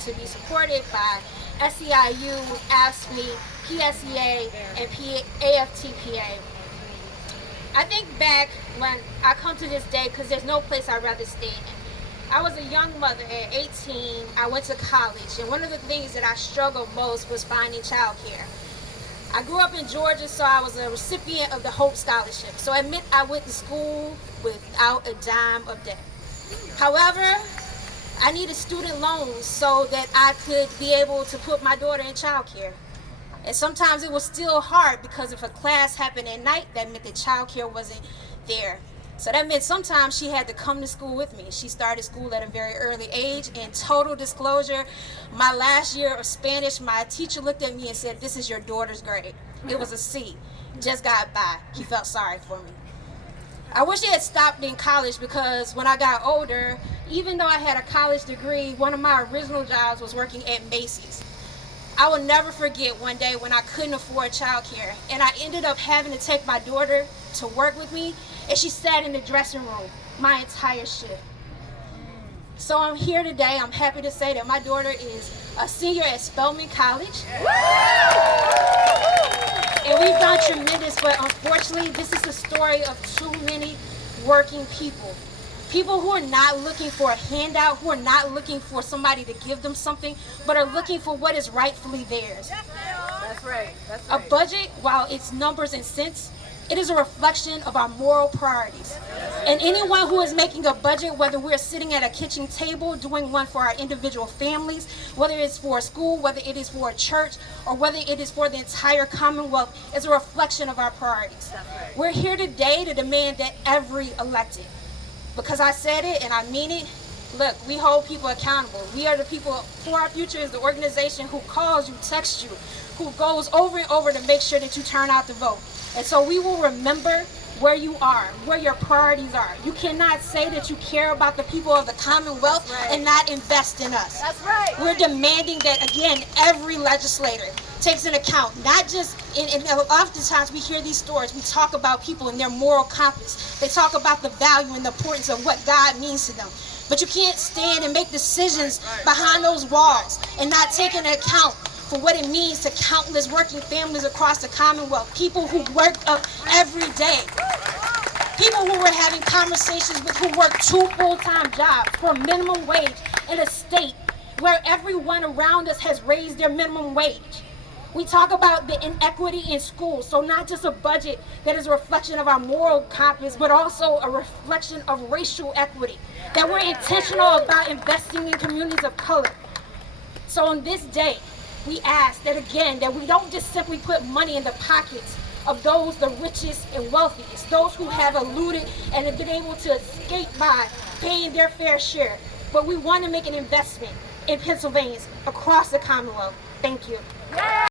to be supported by SEIU, AFSCME, PSEA, and AFTPA. I think back when I come to this day because there's no place I'd rather stay in. I was a young mother at 18. I went to college, and one of the things that I struggled most was finding childcare. I grew up in Georgia, so I was a recipient of the Hope Scholarship. So I admit I went to school without a dime of debt. However, I needed student loans so that I could be able to put my daughter in childcare. And sometimes it was still hard because if a class happened at night, that meant that childcare wasn't there. So that meant sometimes she had to come to school with me. She started school at a very early age. And total disclosure, my last year of Spanish, my teacher looked at me and said, "This is your daughter's grade." It was a C. Just got by. He felt sorry for me. I wish it had stopped in college because when I got older, even though I had a college degree, one of my original jobs was working at Macy's. I will never forget one day when I couldn't afford childcare, and I ended up having to take my daughter to work with me, and she sat in the dressing room my entire shift. So I'm here today. I'm happy to say that my daughter is a senior at Spelman College. And we've done tremendous, but unfortunately, this is the story of too many working people. People who are not looking for a handout, who are not looking for somebody to give them something, but are looking for what is rightfully theirs. That's right. That's right. A budget, while it's numbers and cents, it is a reflection of our moral priorities. And anyone who is making a budget, whether we're sitting at a kitchen table doing one for our individual families, whether it's for a school, whether it is for a church, or whether it is for the entire Commonwealth, is a reflection of our priorities. Right. We're here today to demand that every elected, because I said it and I mean it, look, we hold people accountable. We are the people. For Our Future is the organization who calls you, texts you, who goes over and over to make sure that you turn out to vote. And so we will remember where you are, where your priorities are. You cannot say that you care about the people of the Commonwealth and not invest in us. That's right. We're demanding that, again, every legislator takes into account, not just, and oftentimes we hear these stories, we talk about people and their moral compass. They talk about the value and the importance of what God means to them. But you can't stand and make decisions behind those walls and not take into account for what it means to countless working families across the Commonwealth, people who work up every day, people who we're having conversations with who work 2 full-time jobs for minimum wage in a state where everyone around us has raised their minimum wage. We talk about the inequity in schools, so not just a budget that is a reflection of our moral compass, but also a reflection of racial equity, that we're intentional about investing in communities of color. So on this day, we ask that, again, that we don't just simply put money in the pockets of those the richest and wealthiest, those who have eluded and have been able to escape by paying their fair share, but we want to make an investment in Pennsylvanians across the Commonwealth. Thank you.